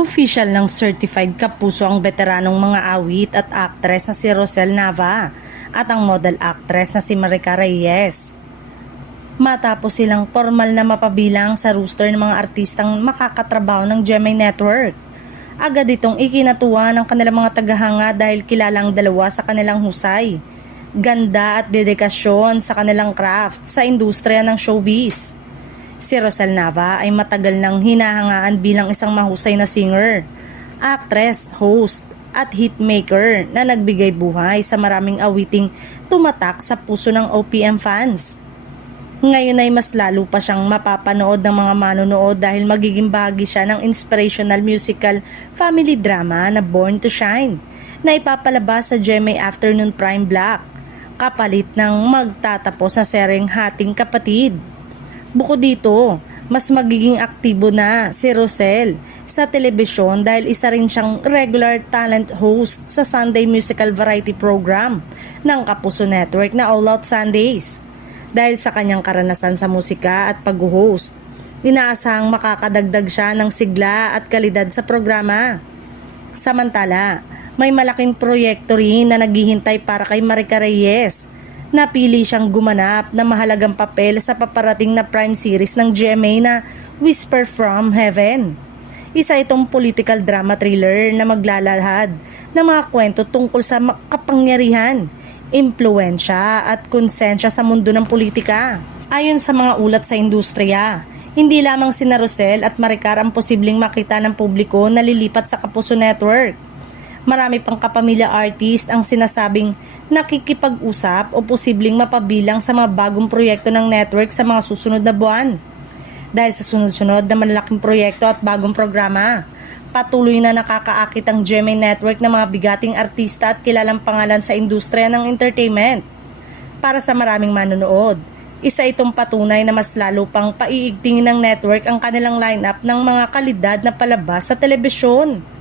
Official ng certified kapuso ang veteranong mga awit at aktres na si Rosel Nava at ang model actress na si Marica Reyes. Matapos silang formal na mapabilang sa roster ng mga artistang makakatrabaho ng GMA Network. Agad itong ikinatuwa ng kanilang mga tagahanga dahil kilalang dalawa sa kanilang husay, ganda at dedikasyon sa kanilang craft sa industriya ng showbiz. Si Rosel Nava ay matagal nang hinahangaan bilang isang mahusay na singer, actress, host at hitmaker na nagbigay buhay sa maraming awiting tumatak sa puso ng OPM fans. Ngayon ay mas lalo pa siyang mapapanood ng mga manonood dahil magiging bahagi siya ng inspirational musical family drama na Born to Shine na ipapalabas sa GMA Afternoon Prime Block kapalit ng magtatapos na seryeng Hating Kapatid. Bukod dito, mas magiging aktibo na si Rosel sa telebisyon dahil isa rin siyang regular talent host sa Sunday musical variety program ng Kapuso Network na All Out Sundays. Dahil sa kanyang karanasan sa musika at pag-host, inaasahang makakadagdag siya ng sigla at kalidad sa programa. Samantala, may malaking proyekto rin na naghihintay para kay Marica Reyes. Napili siyang gumanap na mahalagang papel sa paparating na prime series ng GMA na Whisper from Heaven. Isa itong political drama thriller na maglalahad ng mga kwento tungkol sa kapangyarihan, impluensya at konsensya sa mundo ng politika. Ayon sa mga ulat sa industriya, hindi lamang sina Rosel at Maricar ang posibleng makita ng publiko na lilipat sa Kapuso Network. Marami pang kapamilya artist ang sinasabing nakikipag-usap o posibleng mapabilang sa mga bagong proyekto ng network sa mga susunod na buwan. Dahil sa sunod-sunod na malalaking proyekto at bagong programa, patuloy na nakakaakit ang GMA Network ng mga bigating artista at kilalang pangalan sa industriya ng entertainment. Para sa maraming manonood, isa itong patunay na mas lalo pang paiigtingin ng network ang kanilang lineup ng mga kalidad na palabas sa telebisyon.